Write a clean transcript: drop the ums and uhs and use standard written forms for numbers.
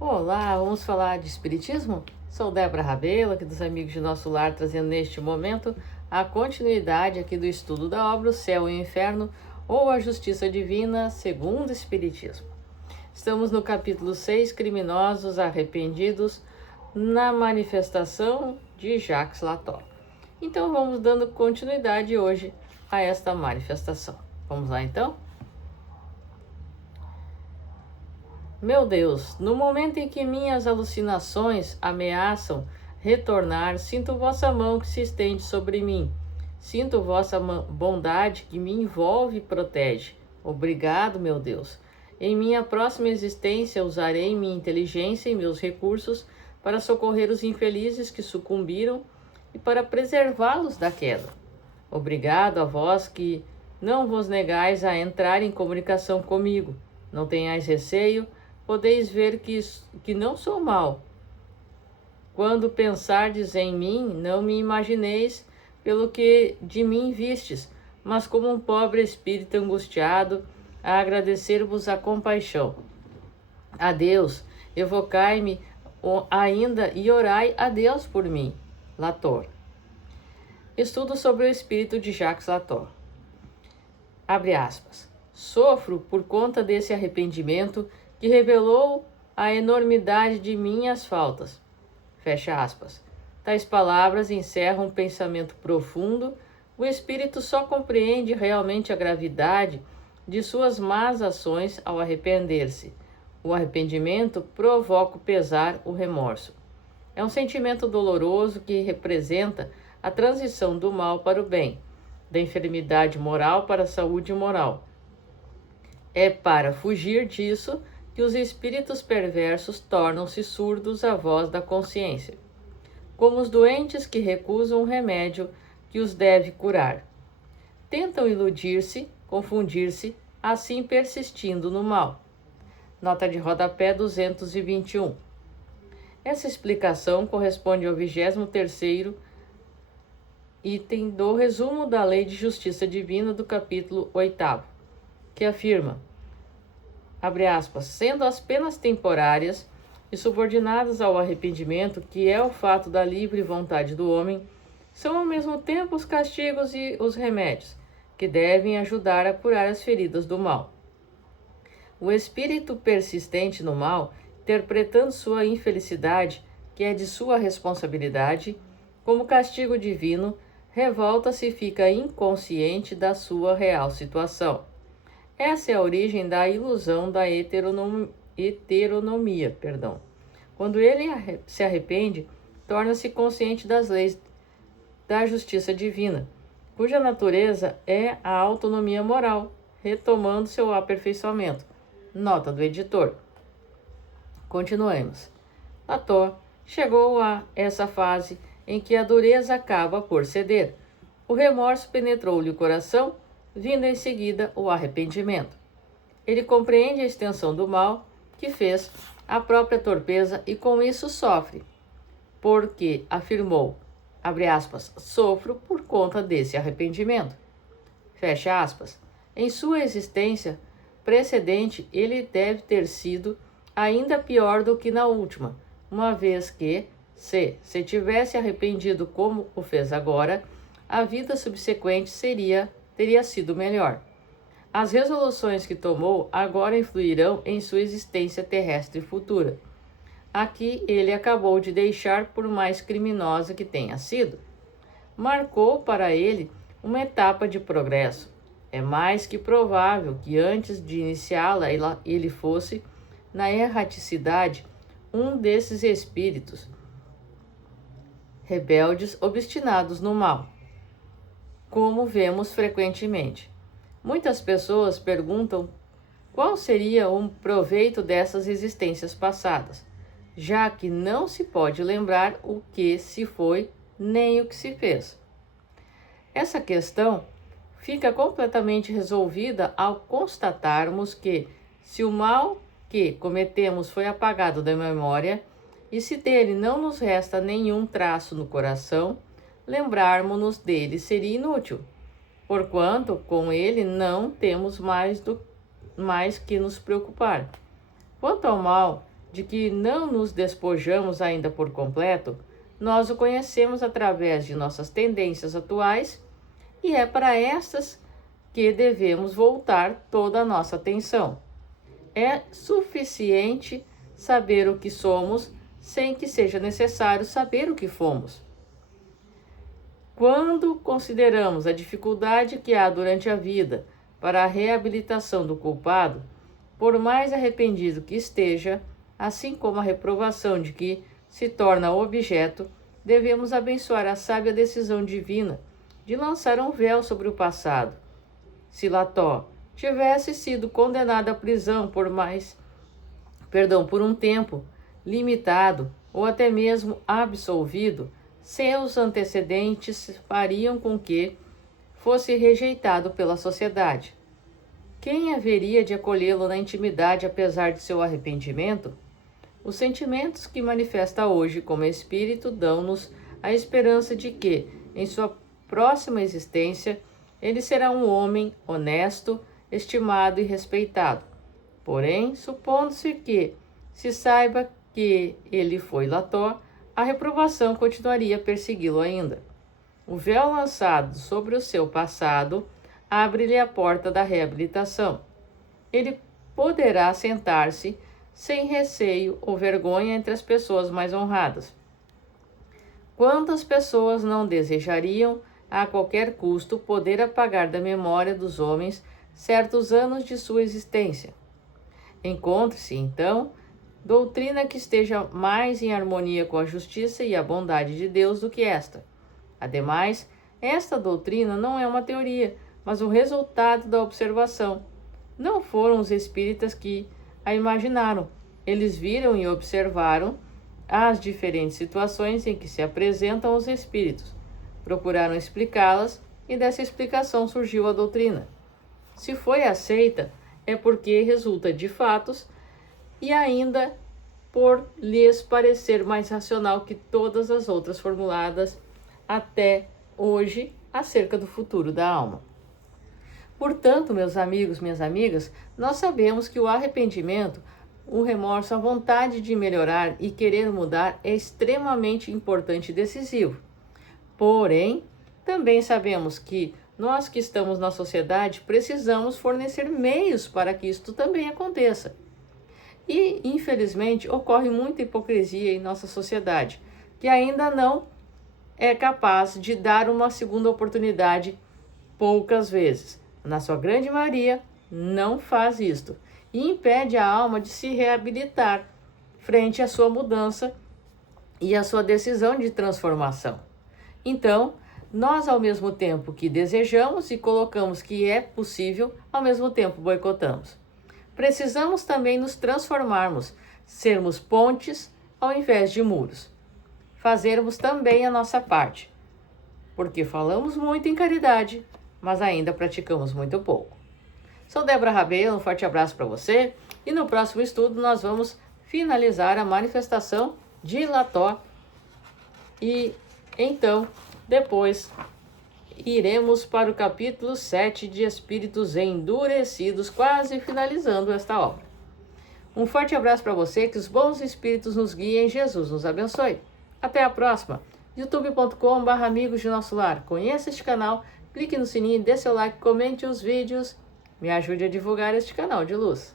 Olá, vamos falar de Espiritismo? Sou Débora Rabelo, aqui dos Amigos de Nosso Lar, trazendo neste momento a continuidade aqui do estudo da obra O Céu e o Inferno ou a Justiça Divina segundo o Espiritismo. Estamos no capítulo 6, Criminosos Arrependidos, na manifestação de Jacques Latot. Então vamos dando continuidade hoje a esta manifestação. Vamos lá então? Meu Deus, no momento em que minhas alucinações ameaçam retornar, sinto vossa mão que se estende sobre mim. Sinto vossa bondade que me envolve e protege. Obrigado, meu Deus. Em minha próxima existência usarei minha inteligência e meus recursos para socorrer os infelizes que sucumbiram e para preservá-los da queda. Obrigado a vós que não vos negais a entrar em comunicação comigo. Não tenhais receio, podeis ver que não sou mau. Quando pensardes em mim, não me imagineis pelo que de mim vistes, mas como um pobre espírito angustiado a agradecer-vos a compaixão. A Deus, evocai-me ainda e orai a Deus por mim. Latot. Estudo sobre o espírito de Jacques Latot. Abre aspas. Sofro por conta desse arrependimento que revelou a enormidade de minhas faltas. Fecha aspas. Tais palavras encerram um pensamento profundo. O espírito só compreende realmente a gravidade de suas más ações ao arrepender-se. O arrependimento provoca o pesar, o remorso. É um sentimento doloroso que representa a transição do mal para o bem, da enfermidade moral para a saúde moral. É para fugir disso que os espíritos perversos tornam-se surdos à voz da consciência, como os doentes que recusam o remédio que os deve curar. Tentam iludir-se, confundir-se, assim persistindo no mal. Nota de rodapé 221. Essa explicação corresponde ao 23º item do resumo da Lei de Justiça Divina do capítulo 8º, que afirma, abre aspas, sendo as penas temporárias e subordinadas ao arrependimento, que é o fato da livre vontade do homem, são ao mesmo tempo os castigos e os remédios, que devem ajudar a curar as feridas do mal. O espírito persistente no mal, interpretando sua infelicidade, que é de sua responsabilidade, como castigo divino, revolta-se e fica inconsciente da sua real situação. Essa é a origem da ilusão da heteronomia. Quando ele se arrepende, torna-se consciente das leis da justiça divina, cuja natureza é a autonomia moral, retomando seu aperfeiçoamento. Nota do editor. Continuemos. Latot chegou a essa fase em que a dureza acaba por ceder. O remorso penetrou-lhe o coração, vindo em seguida o arrependimento. Ele compreende a extensão do mal que fez, a própria torpeza, e com isso sofre, porque afirmou, abre aspas, sofro por conta desse arrependimento. Fecha aspas. Em sua existência precedente, ele deve ter sido ainda pior do que na última, uma vez que, se tivesse arrependido como o fez agora, a vida subsequente teria sido melhor. As resoluções que tomou agora influirão em sua existência terrestre futura. Aqui ele acabou de deixar, por mais criminosa que tenha sido. Marcou para ele uma etapa de progresso. É mais que provável que antes de iniciá-la ele fosse, na erraticidade, um desses espíritos rebeldes obstinados no mal, como vemos frequentemente. Muitas pessoas perguntam qual seria o proveito dessas existências passadas, já que não se pode lembrar o que se foi nem o que se fez. Essa questão fica completamente resolvida ao constatarmos que, se o mal que cometemos foi apagado da memória, e se dele não nos resta nenhum traço no coração, lembrarmos-nos dele seria inútil, porquanto com ele não temos mais que nos preocupar. Quanto ao mal de que não nos despojamos ainda por completo, nós o conhecemos através de nossas tendências atuais e é para estas que devemos voltar toda a nossa atenção. É suficiente saber o que somos sem que seja necessário saber o que fomos. Quando consideramos a dificuldade que há durante a vida para a reabilitação do culpado, por mais arrependido que esteja, assim como a reprovação de que se torna objeto, devemos abençoar a sábia decisão divina de lançar um véu sobre o passado. Se Lató tivesse sido condenado à prisão por um tempo limitado ou até mesmo absolvido, seus antecedentes fariam com que fosse rejeitado pela sociedade. Quem haveria de acolhê-lo na intimidade apesar de seu arrependimento? Os sentimentos que manifesta hoje como espírito dão-nos a esperança de que, em sua próxima existência, ele será um homem honesto, estimado e respeitado. Porém, supondo-se que se saiba que ele foi Lató, a reprovação continuaria a persegui-lo ainda. O véu lançado sobre o seu passado abre-lhe a porta da reabilitação. Ele poderá sentar-se sem receio ou vergonha entre as pessoas mais honradas. Quantas pessoas não desejariam, a qualquer custo, poder apagar da memória dos homens certos anos de sua existência? Encontre-se, então, doutrina que esteja mais em harmonia com a justiça e a bondade de Deus do que esta. Ademais, esta doutrina não é uma teoria, mas o resultado da observação. Não foram os espíritas que a imaginaram. Eles viram e observaram as diferentes situações em que se apresentam os espíritos. Procuraram explicá-las e dessa explicação surgiu a doutrina. Se foi aceita, é porque resulta de fatos e ainda por lhes parecer mais racional que todas as outras formuladas até hoje acerca do futuro da alma. Portanto, meus amigos, minhas amigas, nós sabemos que o arrependimento, o remorso, a vontade de melhorar e querer mudar é extremamente importante e decisivo. Porém, também sabemos que nós que estamos na sociedade precisamos fornecer meios para que isto também aconteça. E, infelizmente, ocorre muita hipocrisia em nossa sociedade, que ainda não é capaz de dar uma segunda oportunidade poucas vezes. Na sua grande maioria, não faz isto e impede a alma de se reabilitar frente à sua mudança e à sua decisão de transformação. Então, nós, ao mesmo tempo que desejamos e colocamos que é possível, ao mesmo tempo boicotamos. Precisamos também nos transformarmos, sermos pontes ao invés de muros. Fazermos também a nossa parte, porque falamos muito em caridade, mas ainda praticamos muito pouco. Sou Débora Rabelo, um forte abraço para você e no próximo estudo nós vamos finalizar a manifestação de Lató e então depois iremos para o capítulo 7 de Espíritos Endurecidos, quase finalizando esta obra. Um forte abraço para você, que os bons espíritos nos guiem, Jesus nos abençoe. Até a próxima! youtube.com/amigos de nosso lar. Conheça este canal, clique no sininho, dê seu like, comente os vídeos, me ajude a divulgar este canal de luz.